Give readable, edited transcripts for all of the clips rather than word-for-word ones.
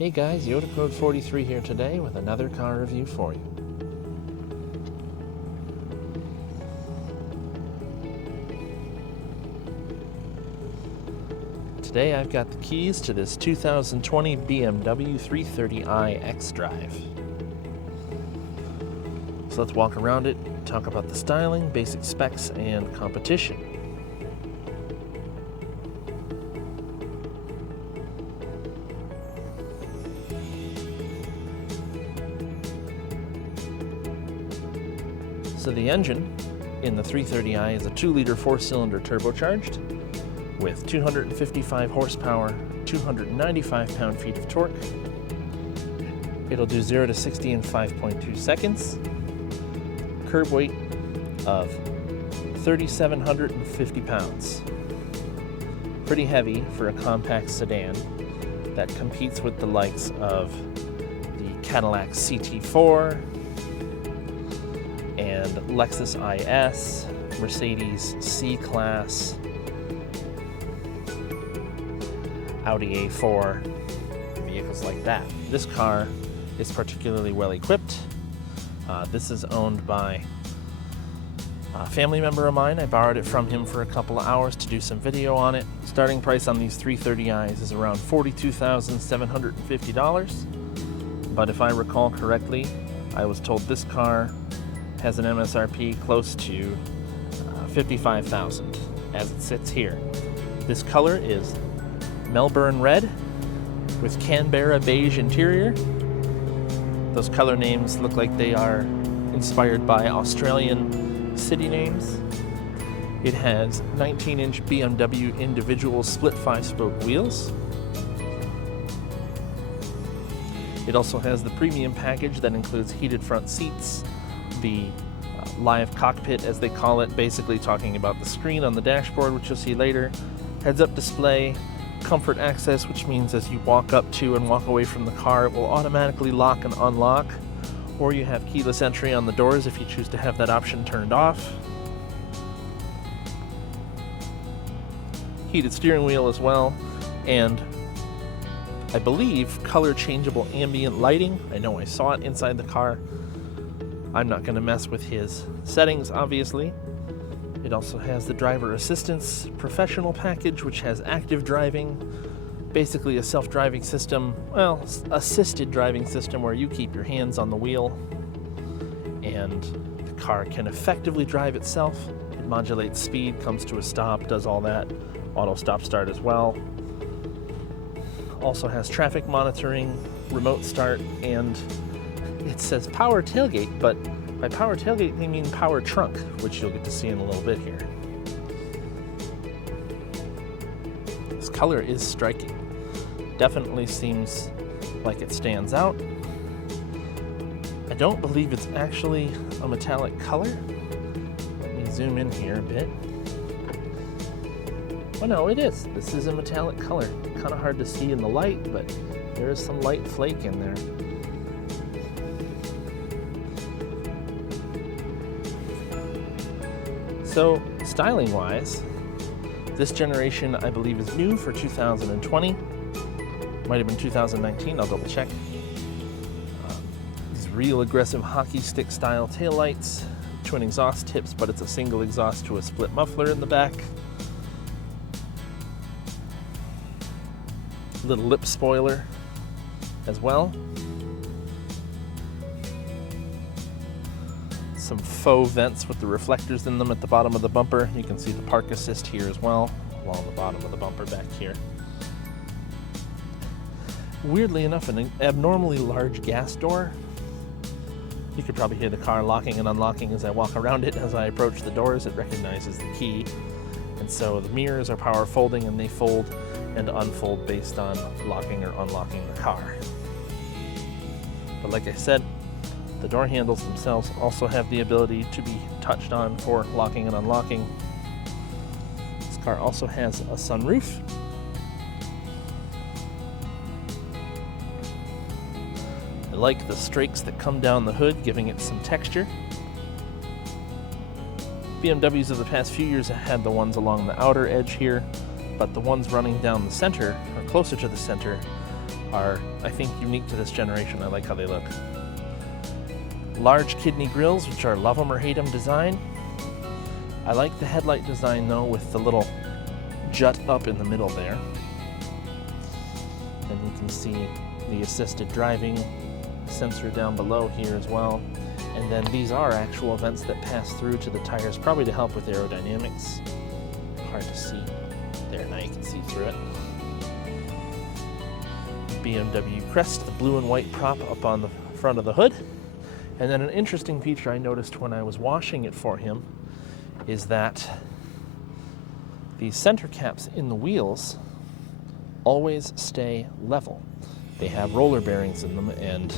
Hey guys, Yoda Code 43 here today with another car review for you. Today I've got the keys to this 2020 BMW 330i xDrive. So let's walk around it, talk about the styling, basic specs, and competition. So the engine in the 330i is a 2-liter 4-cylinder turbocharged with 255 horsepower, 295 pound-feet of torque. It'll do 0 to 60 in 5.2 seconds. Curb weight of 3,750 pounds. Pretty heavy for a compact sedan that competes with the likes of the Cadillac CT4 and Lexus IS, Mercedes C-Class, Audi A4, vehicles like that. This car is particularly well equipped. This is owned by a family member of mine. I borrowed it from him for a couple of hours to do some video on it. Starting price on these 330i's is around $42,750. But if I recall correctly, I was told this car has an MSRP close to $55,000 as it sits here. This color is Melbourne Red with Canberra Beige interior. Those color names look like they are inspired by Australian city names. It has 19-inch BMW individual split 5-spoke wheels. It also has the premium package that includes heated front seats, the live cockpit, as they call it, basically talking about the screen on the dashboard, which you'll see later, heads-up display, comfort access, which means as you walk up to and walk away from the car, it will automatically lock and unlock, or you have keyless entry on the doors if you choose to have that option turned off. Heated steering wheel as well, and I believe color changeable ambient lighting. I know I saw it inside the car. I'm not going to mess with his settings, obviously. It also has the driver assistance professional package, which has active driving, basically a self-driving system, well, assisted driving system where you keep your hands on the wheel and the car can effectively drive itself. It modulates speed, comes to a stop, does all that. Auto stop start as well. Also has traffic monitoring, remote start, and it says power tailgate, but by power tailgate they mean power trunk, which you'll get to see in a little bit here. This color is striking. Definitely seems like it stands out. I don't believe it's actually a metallic color. Let me zoom in here a bit. Oh no, it is. This is a metallic color. Kind of hard to see in the light, but there is some light flake in there. So, styling-wise, this generation I believe is new for 2020. Might have been 2019, I'll double check. These real aggressive hockey stick style taillights, twin exhaust tips, but it's a single exhaust to a split muffler in the back. Little lip spoiler as well. Some faux vents with the reflectors in them at the bottom of the bumper. You can see the park assist here as well, along the bottom of the bumper back here. Weirdly enough, an abnormally large gas door. You could probably hear the car locking and unlocking as I walk around it. As I approach the doors, it recognizes the key. And so the mirrors are power folding, and they fold and unfold based on locking or unlocking the car. But like I said, the door handles themselves also have the ability to be touched on for locking and unlocking. This car also has a sunroof. I like the strakes that come down the hood, giving it some texture. BMWs of the past few years have had the ones along the outer edge here, but the ones running down the center, or closer to the center, are, I think, unique to this generation. I like how they look. Large kidney grills, which are love 'em or hate 'em design. I like the headlight design though, with the little jut up in the middle there. And you can see the assisted driving sensor down below here as well. And then these are actual vents that pass through to the tires, probably to help with aerodynamics. Hard to see. There, now you can see through it. BMW crest, the blue and white prop up on the front of the hood. And then an interesting feature I noticed when I was washing it for him is that the center caps in the wheels always stay level. They have roller bearings in them, and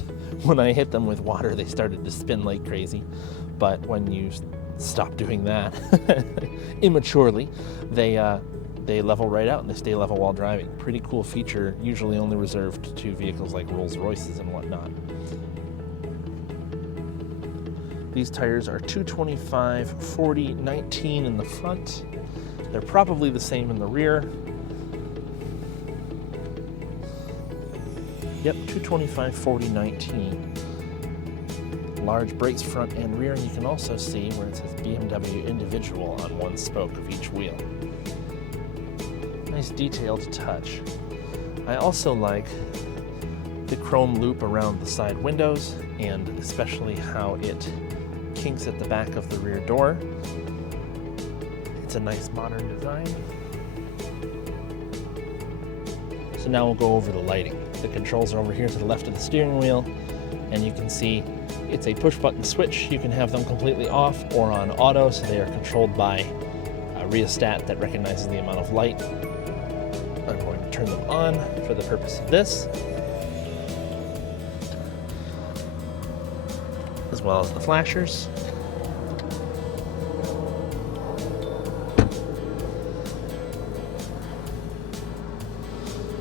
when I hit them with water, they started to spin like crazy. But when you stop doing that immaturely, they level right out and they stay level while driving. Pretty cool feature, usually only reserved to vehicles like Rolls Royces and whatnot. These tires are 225, 40, 19 in the front. They're probably the same in the rear. Yep, 225, 40, 19. Large brakes front and rear, and you can also see where it says BMW individual on one spoke of each wheel. Nice detailed touch. I also like the chrome loop around the side windows, and especially how it kinks at the back of the rear door. It's a nice modern design. So now we'll go over the lighting. The controls are over here to the left of the steering wheel, and you can see it's a push button switch. You can have them completely off or on auto, so they are controlled by a rheostat that recognizes the amount of light. I'm going to turn them on for the purpose of this, as well as the flashers.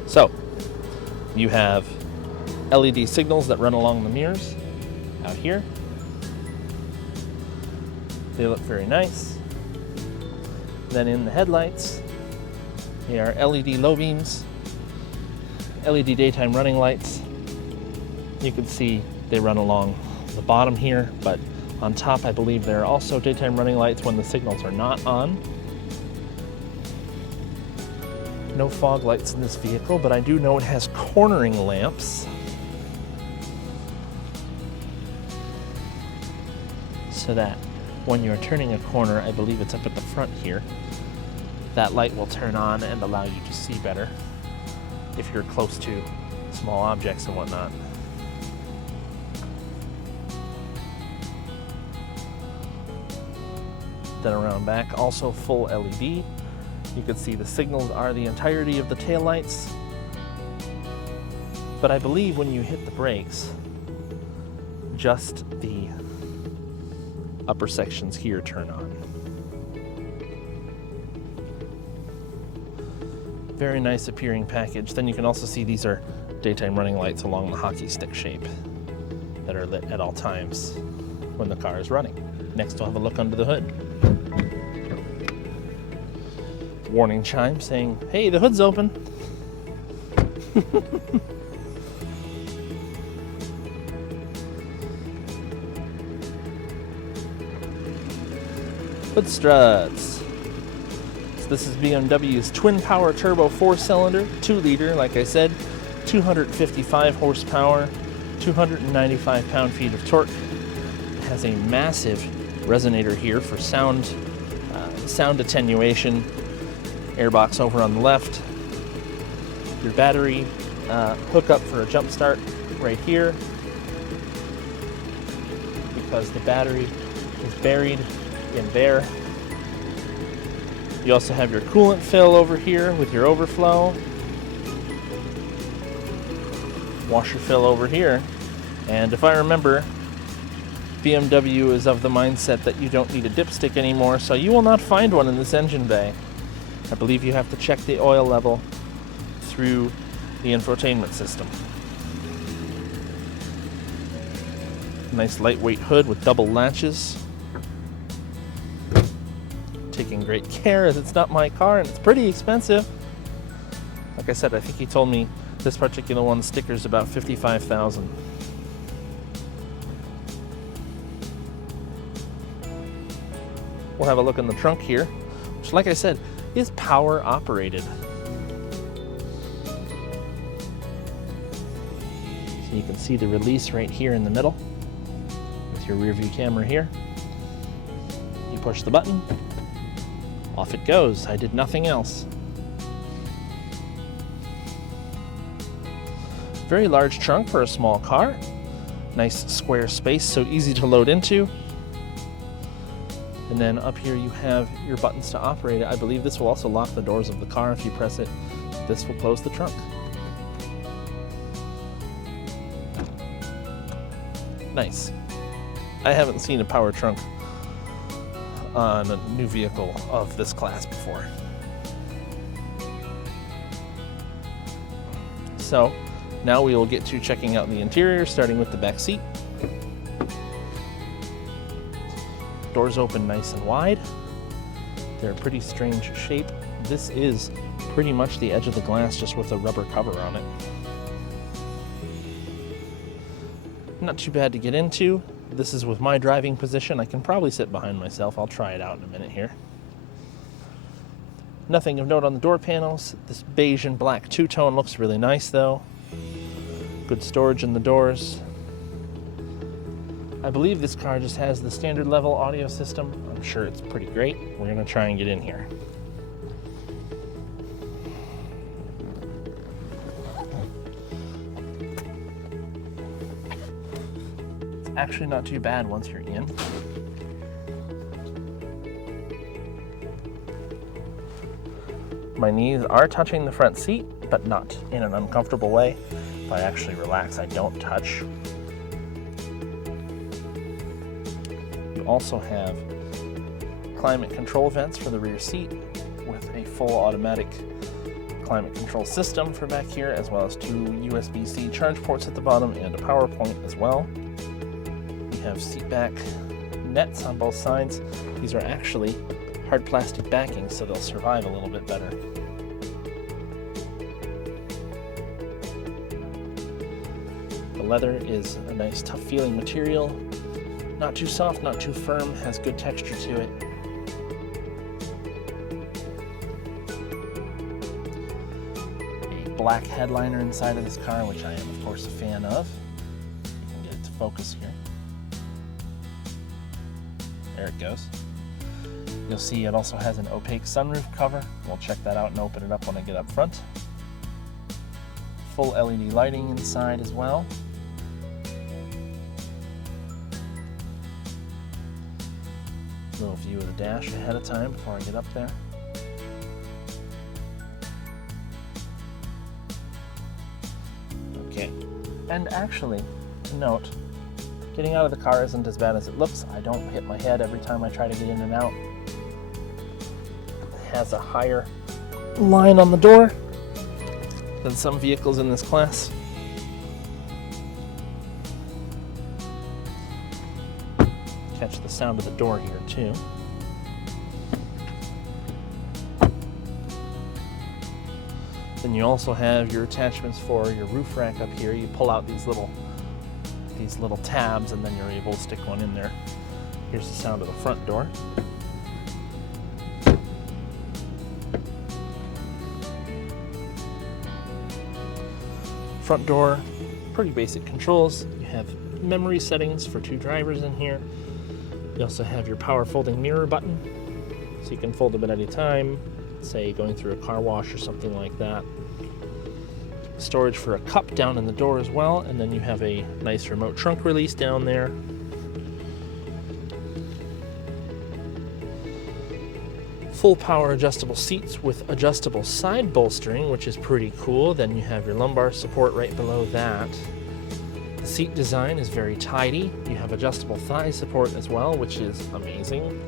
So, you have LED signals that run along the mirrors out here. They look very nice. Then in the headlights, they are LED low beams, LED daytime running lights. You can see they run along the bottom here, but on top I believe there are also daytime running lights when the signals are not on. No fog lights in this vehicle, but I do know it has cornering lamps. So that when you're turning a corner, I believe it's up at the front here, that light will turn on and allow you to see better if you're close to small objects and whatnot. Then around back, also full LED. You can see the signals are the entirety of the taillights. But I believe when you hit the brakes, just the upper sections here turn on. Very nice appearing package. Then you can also see these are daytime running lights along the hockey stick shape that are lit at all times when the car is running. Next, we'll have a look under the hood. Warning chime saying, hey, the hood's open. Hood struts. So this is BMW's twin power turbo 4-cylinder, 2-liter, like I said, 255 horsepower, 295 pound-feet of torque. It has a massive resonator here for sound attenuation. Airbox over on the left. Your battery hookup for a jump start right here, because the battery is buried in there. You also have your coolant fill over here with your overflow. Washer fill over here. And if I remember, BMW is of the mindset that you don't need a dipstick anymore, so you will not find one in this engine bay. I believe you have to check the oil level through the infotainment system. Nice lightweight hood with double latches. Taking great care, as it's not my car and it's pretty expensive. Like I said, I think he told me This particular one stickers about 55,000. We'll have a look in the trunk here, which, like I said, is power operated. So you can see the release right here in the middle with your rear view camera here. You push the button, off it goes. I did nothing else. Very large trunk for a small car. Nice square space, so easy to load into. And then up here you have your buttons to operate it. I believe this will also lock the doors of the car. If you press it, this will close the trunk. Nice. I haven't seen a power trunk on a new vehicle of this class before. So now we will get to checking out the interior, starting with the back seat. Doors open nice and wide. They're a pretty strange shape. This is pretty much the edge of the glass, just with a rubber cover on it. Not too bad to get into. This is with my driving position. I can probably sit behind myself. I'll try it out in a minute here. Nothing of note on the door panels. This beige and black two-tone looks really nice though. Good storage in the doors. I believe this car just has the standard level audio system. I'm sure it's pretty great. We're gonna try and get in here. It's actually not too bad once you're in. My knees are touching the front seat, but not in an uncomfortable way. If I actually relax, I don't touch. You also have climate control vents for the rear seat with a full automatic climate control system for back here, as well as two USB-C charge ports at the bottom and a power point as well. You have seat back nets on both sides. These are actually hard plastic backing, so they'll survive a little bit better. The leather is a nice tough feeling material. Not too soft, not too firm, has good texture to it. A black headliner inside of this car, which I am of course a fan of. You can get it to focus here. There it goes. You'll see it also has an opaque sunroof cover. We'll check that out and open it up when I get up front. Full LED lighting inside as well. Little view of the dash ahead of time before I get up there. Okay, and actually, to note, getting out of the car isn't as bad as it looks. I don't hit my head every time I try to get in and out. It has a higher line on the door than some vehicles in this class. Catch the sound of the door here too. Then you also have your attachments for your roof rack up here. You pull out these little tabs and then you're able to stick one in there. Here's the sound of the front door. Front door, pretty basic controls. You have memory settings for two drivers in here. You also have your power folding mirror button, so you can fold them at any time, say going through a car wash or something like that. Storage for a cup down in the door as well, and then you have a nice remote trunk release down there. Full power adjustable seats with adjustable side bolstering, which is pretty cool. Then you have your lumbar support right below that. The seat design is very tidy. You have adjustable thigh support as well, which is amazing.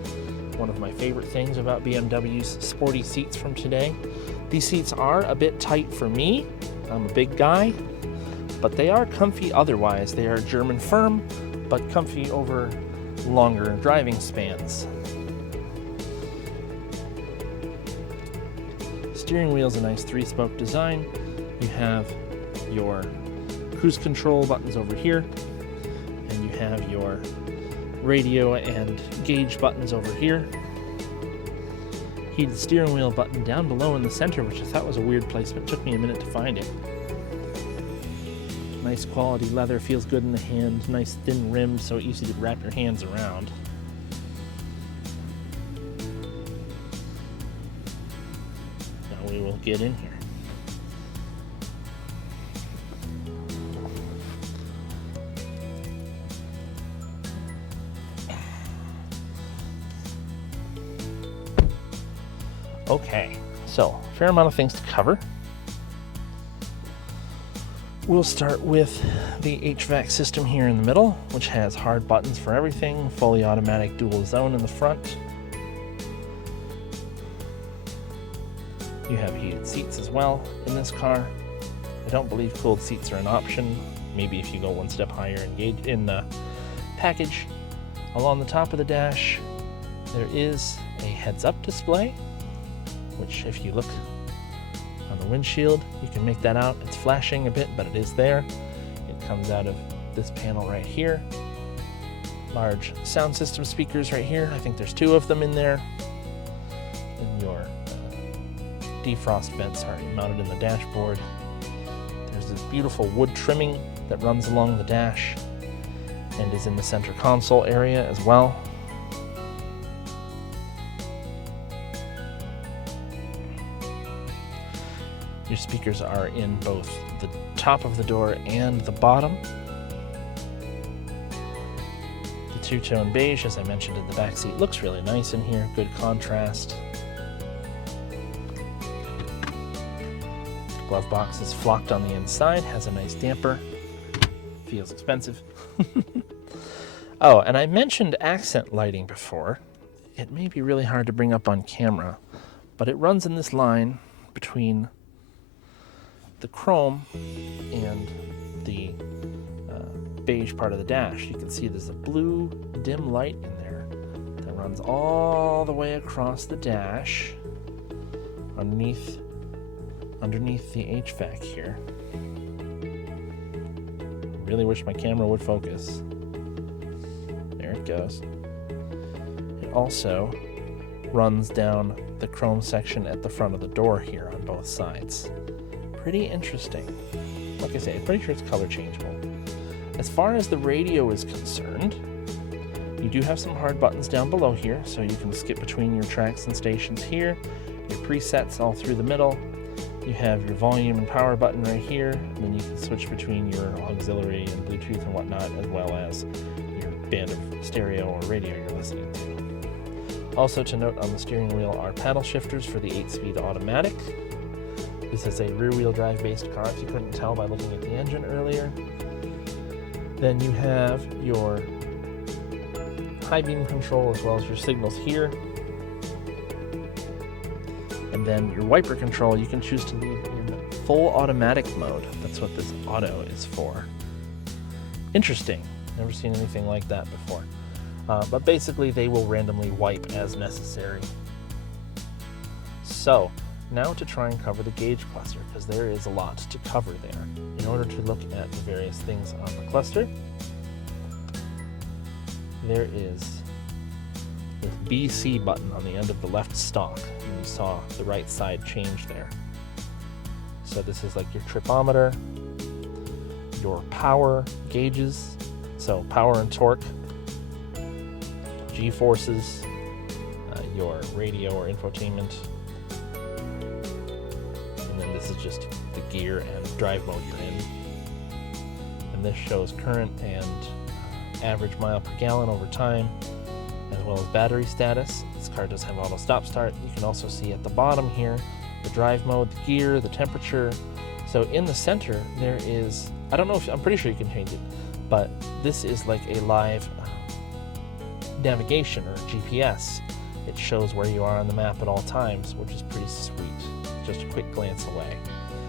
One of my favorite things about BMW's sporty seats from today. These seats are a bit tight for me. I'm a big guy, but they are comfy otherwise. They are German firm, but comfy over longer driving spans. Steering wheel's a nice 3-spoke design. You have your cruise control buttons over here, and you have your radio and gauge buttons over here. Heated steering wheel button down below in the center, which I thought was a weird placement. It took me a minute to find it. Nice quality leather, feels good in the hand. Nice thin rim, so easy to wrap your hands around. Now we will get in here. Okay, so fair amount of things to cover. We'll start with the HVAC system here in the middle, which has hard buttons for everything, fully automatic dual zone in the front. You have heated seats as well in this car. I don't believe cooled seats are an option. Maybe if you go one step higher in the package. Along the top of the dash, there is a heads-up display, which if you look on the windshield, you can make that out. It's flashing a bit, but it is there. It comes out of this panel right here. Large sound system speakers right here. I think there's 2 of them in there. And your defrost vents are mounted in the dashboard. There's this beautiful wood trimming that runs along the dash and is in the center console area as well. Your speakers are in both the top of the door and the bottom. The two-tone beige, as I mentioned in the back seat, looks really nice in here. Good contrast. The glove box is flocked on the inside, has a nice damper. Feels expensive. Oh, and I mentioned accent lighting before. It may be really hard to bring up on camera, but it runs in this line between the chrome and the beige part of the dash. You can see there's a blue dim light in there that runs all the way across the dash underneath the HVAC here. Really wish my camera would focus. There it goes. It also runs down the chrome section at the front of the door here on both sides. Pretty interesting. Like I say, I'm pretty sure it's color changeable. As far as the radio is concerned, you do have some hard buttons down below here, so you can skip between your tracks and stations here. Your presets all through the middle. You have your volume and power button right here, and then you can switch between your auxiliary and Bluetooth and whatnot, as well as your band of stereo or radio you're listening to. Also to note on the steering wheel are paddle shifters for the 8-speed automatic. This is a rear-wheel drive based car, if you couldn't tell by looking at the engine earlier. Then you have your high beam control as well as your signals here. And then your wiper control, you can choose to leave in full automatic mode. That's what this auto is for. Interesting. Never seen anything like that before. But basically they will randomly wipe as necessary. So, now to try and cover the gauge cluster, because there is a lot to cover there. In order to look at the various things on the cluster, there is the BC button on the end of the left stalk, and you saw the right side change there. So this is like your tripometer, your power gauges, so power and torque, G-forces, your radio or infotainment, and then this is just the gear and drive mode you're in. And this shows current and average mile per gallon over time, as well as battery status. This car does have auto stop start. You can also see at the bottom here the drive mode, the gear, the temperature. So in the center there is, I don't know if, I'm pretty sure you can change it, but this is like a live navigation or GPS. It shows where you are on the map at all times, which is pretty sweet. Just a quick glance away.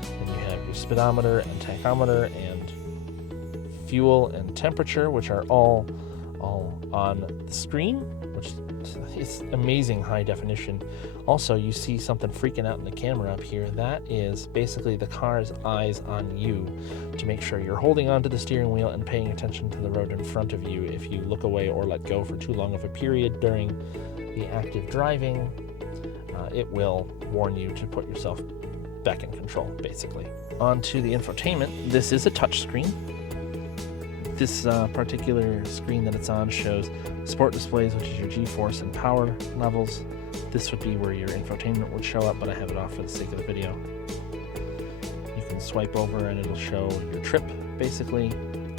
Then you have your speedometer and tachometer and fuel and temperature, which are all all on the screen, which is amazing high definition. Also, you see something freaking out in the camera up here. That is basically the car's eyes on you to make sure you're holding onto the steering wheel and paying attention to the road in front of you. If you look away or let go for too long of a period during the active driving, it will warn you to put yourself back in control, basically. On to the infotainment. This is a touch screen. This particular screen that it's on shows sport displays, which is your G-force and power levels. This would be where your infotainment would show up, but I have it off for the sake of the video. You can swipe over and it'll show your trip, basically,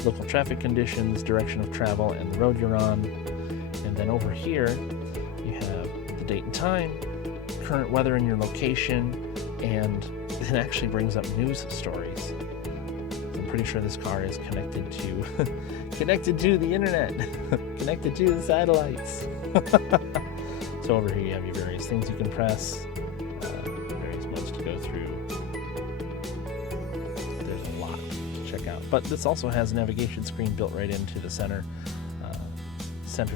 local traffic conditions, direction of travel, and the road you're on. And then over here, you have the date and time, current weather and your location, and it actually brings up news stories. I'm pretty sure this car is connected to the internet, connected to the satellites. So over here you have your various things you can press, various modes to go through. There's a lot to check out, but this also has a navigation screen built right into the center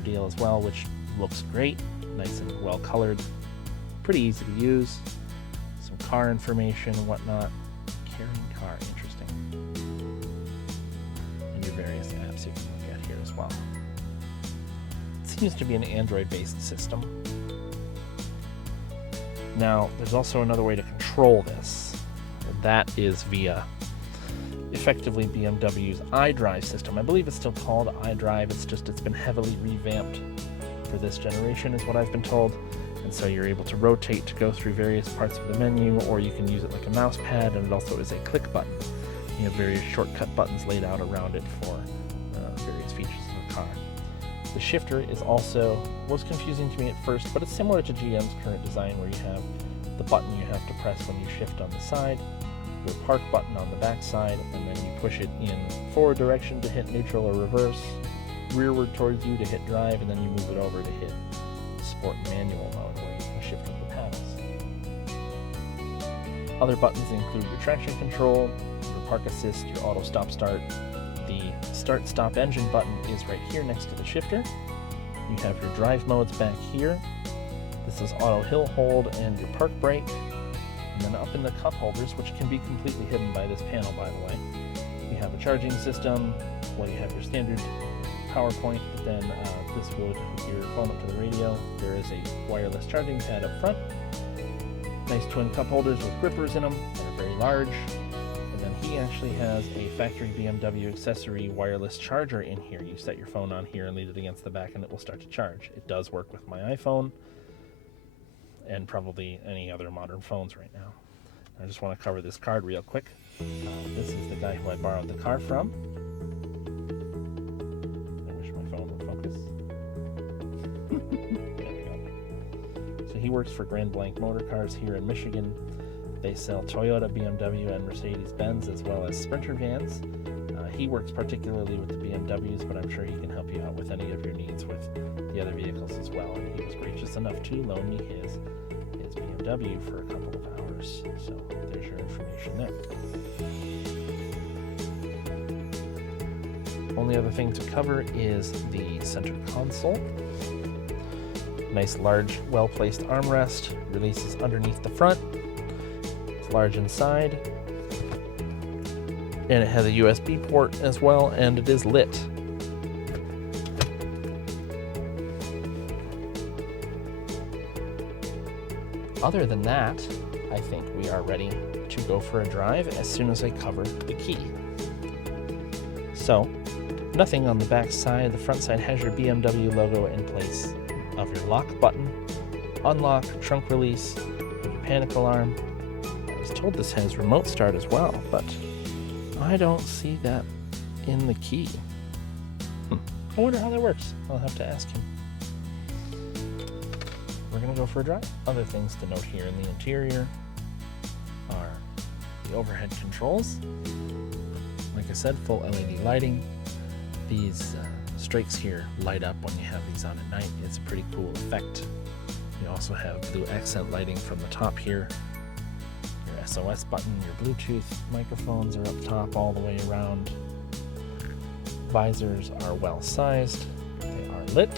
deal as well, which looks great, nice and well colored, pretty easy to use. Some car information and whatnot. Carrying car, interesting. And your various apps you can look at here as well. It seems to be an Android-based system. Now, there's also another way to control this. That is via effectively BMW's iDrive system. I believe it's still called iDrive. It's been heavily revamped for this generation, is what I've been told. And so you're able to rotate to go through various parts of the menu, or you can use it like a mouse pad, and it also is a click button. You have various shortcut buttons laid out around it for various features of the car. The shifter was confusing to me at first, but it's similar to GM's current design, where you have the button you have to press when you shift on the side, your park button on the back side, and then you push it in forward direction to hit neutral or reverse, rearward towards you to hit drive, and then you move it over to hit sport manual mode, where you can shift with the paddles. Other buttons include your traction control, your park assist, your auto stop start. The start stop engine button is right here next to the shifter. You have your drive modes back here. This is auto hill hold and your park brake. And then up in the cup holders, which can be completely hidden by this panel, by the way, you have a charging system. Well, you have your standard power point, but then this would hook your phone up to the radio. There is a wireless charging pad up front. Nice twin cup holders with grippers in them that are very large. And then he actually has a factory BMW accessory wireless charger in here. You set your phone on here and lean it against the back and it will start to charge. It does work with my iPhone and probably any other modern phones right now. I just want to cover this card real quick. This is the guy who I borrowed the car from. I wish my phone would focus. There we go. So he works for Grand Blanc Motor Cars here in Michigan. They sell Toyota, BMW, and Mercedes-Benz, as well as Sprinter vans. He works particularly with the BMWs, but I'm sure he can help you out with any of your needs with the other vehicles as well. And he was gracious enough to loan me his BMW for a couple of hours. So there's your information there. Only other thing to cover is the center console. Nice, large, well-placed armrest. Releases underneath the front. It's large inside. And it has a USB port as well, and it is lit. Other than that, I think we are ready to go for a drive as soon as I cover the key. So, nothing on the back side. The front side has your BMW logo in place of your lock button, unlock, trunk release, your panic alarm. I was told this has remote start as well, but I don't see that in the key. I wonder how that works. I'll have to ask him. We're going to go for a drive. Other things to note here in the interior are the overhead controls. Like I said, full LED lighting. These strakes here light up when you have these on at night. It's a pretty cool effect. You also have blue accent lighting from the top here. Your SOS button, your Bluetooth microphones are up top all the way around. Visors are well sized. They lit.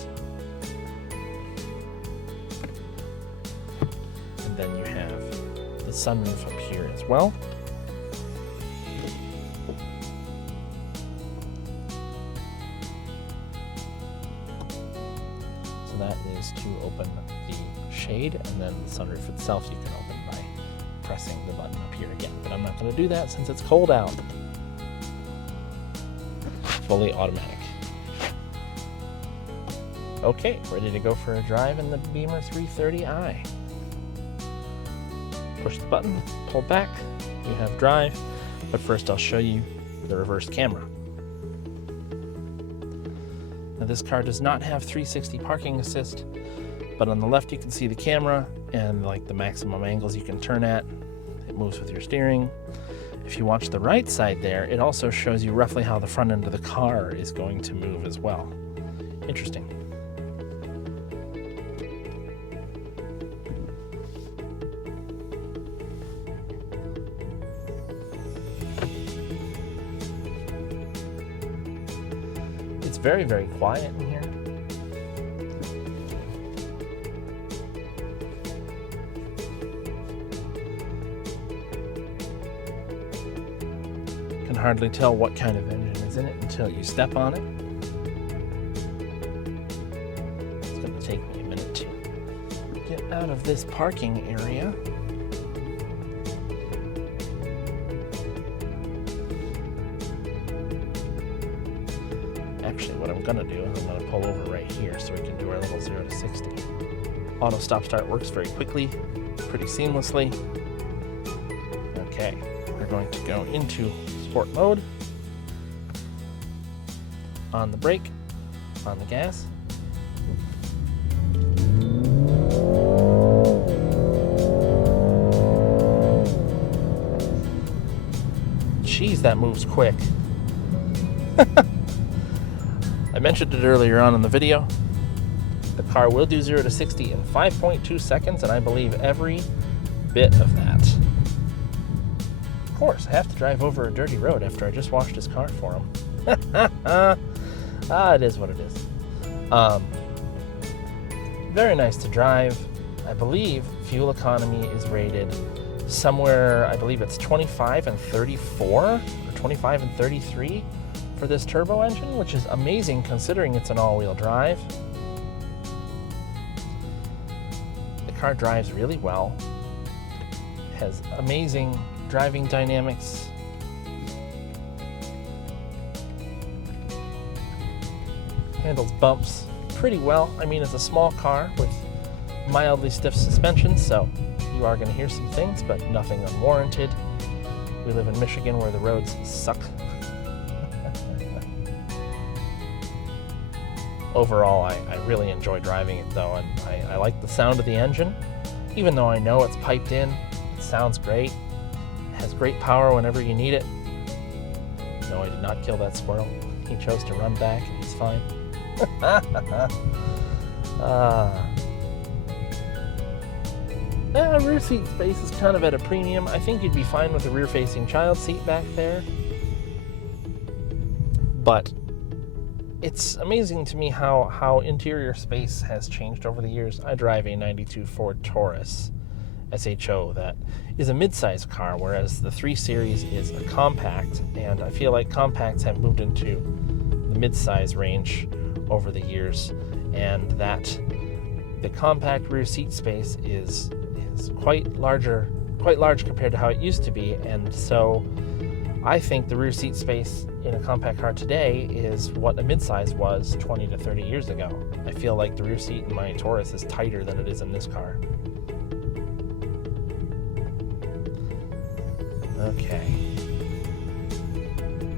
And then you have the sunroof up here as well. So that is to open the shade, and then the sunroof itself you can open by pressing the button up here again. But I'm not going to do that since it's cold out. Fully automatic. Okay, ready to go for a drive in the Beamer 330i. Push the button, pull back, you have drive, but first I'll show you the reverse camera. Now this car does not have 360 parking assist, but on the left you can see the camera and like the maximum angles you can turn at. It moves with your steering. If you watch the right side there, it also shows you roughly how the front end of the car is going to move as well. Interesting. It's very, very quiet in here. Can hardly tell what kind of engine is in it until you step on it. It's going to take me a minute to get out of this parking area. Actually, what I'm going to do is I'm going to pull over right here so we can do our little 0 to 60. Auto stop start works very quickly, pretty seamlessly. Okay, we're going to go into sport mode, on the brake, on the gas. Jeez, that moves quick. I mentioned it earlier on in the video. The car will do 0 to 60 in 5.2 seconds, and I believe every bit of that. Of course, I have to drive over a dirty road after I just washed his car for him. It is what it is. Very nice to drive. I believe fuel economy is rated somewhere, I believe it's 25 and 34, or 25 and 33 for this turbo engine, which is amazing considering it's an all-wheel drive. The car drives really well, has amazing driving dynamics. Handles bumps pretty well. I mean, it's a small car with mildly stiff suspension, so you are going to hear some things, but nothing unwarranted. We live in Michigan where the roads suck. Overall, I really enjoy driving it though, and I like the sound of the engine. Even though I know it's piped in, it sounds great. It has great power whenever you need it. No, I did not kill that squirrel. He chose to run back and he's fine. Rear seat space is kind of at a premium. I think you'd be fine with a rear-facing child seat back there. But it's amazing to me how interior space has changed over the years. I drive a 92 Ford Taurus SHO that is a mid-size car, whereas the 3 Series is a compact, and I feel like compacts have moved into the mid-size range over the years, and that the compact rear seat space is quite large compared to how it used to be, and so I think the rear seat space in a compact car today is what a midsize was 20 to 30 years ago. I feel like the rear seat in my Taurus is tighter than it is in this car. Okay.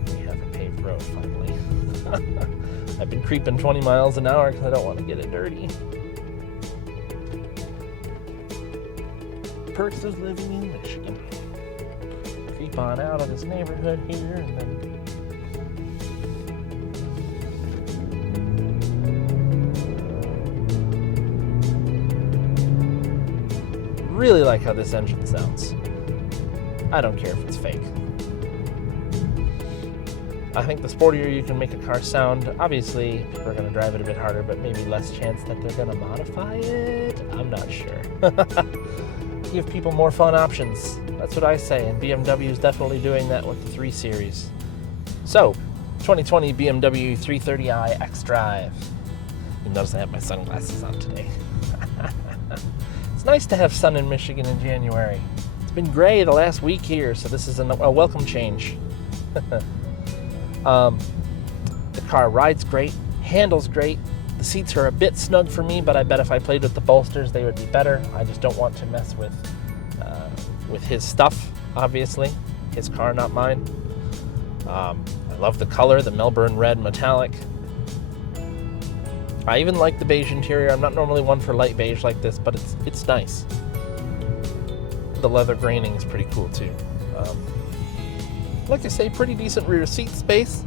We have a paved road finally. I've been creeping 20 miles an hour because I don't want to get it dirty. Perks of living in Michigan. Creep on out of this neighborhood here and then really like how this engine sounds. I don't care if it's fake. I think the sportier you can make a car sound, obviously people are going to drive it a bit harder, but maybe less chance that they're going to modify it. I'm not sure. Give people more fun options. That's what I say, and BMW is definitely doing that with the 3 Series. So, 2020 BMW 330i xDrive. You notice I have my sunglasses on today. It's nice to have sun in Michigan in January. It's been gray the last week here, so this is a welcome change. The car rides great, handles great. The seats are a bit snug for me, but I bet if I played with the bolsters, they would be better. I just don't want to mess with his stuff, obviously. His car, not mine. I love the color, the Melbourne red metallic. I even like the beige interior. I'm not normally one for light beige like this, but it's nice. The leather graining is pretty cool too. Like I say, pretty decent rear seat space.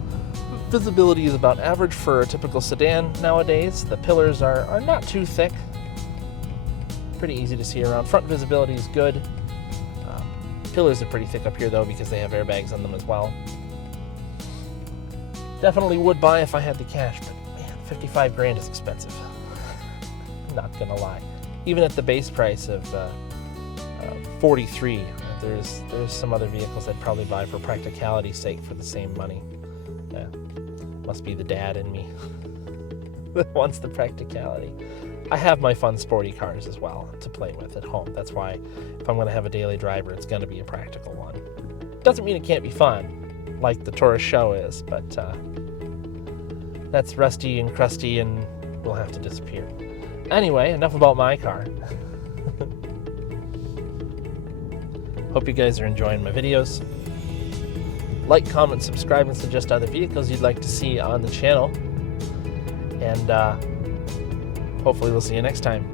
Visibility is about average for a typical sedan nowadays. The pillars are not too thick. Pretty easy to see around. Front visibility is good. Pillars are pretty thick up here though because they have airbags on them as well. Definitely would buy if I had the cash, but man, 55 grand is expensive. Not gonna lie. Even at the base price of 43, there's some other vehicles I'd probably buy for practicality's sake for the same money. Yeah, must be the dad in me that wants the practicality. I have my fun sporty cars as well to play with at home. That's why if I'm going to have a daily driver, it's going to be a practical one. Doesn't mean it can't be fun, like the Taurus Show is, but that's rusty and crusty and will have to disappear. Anyway, enough about my car. Hope you guys are enjoying my videos. Like, comment, subscribe, and suggest other vehicles you'd like to see on the channel. And hopefully we'll see you next time.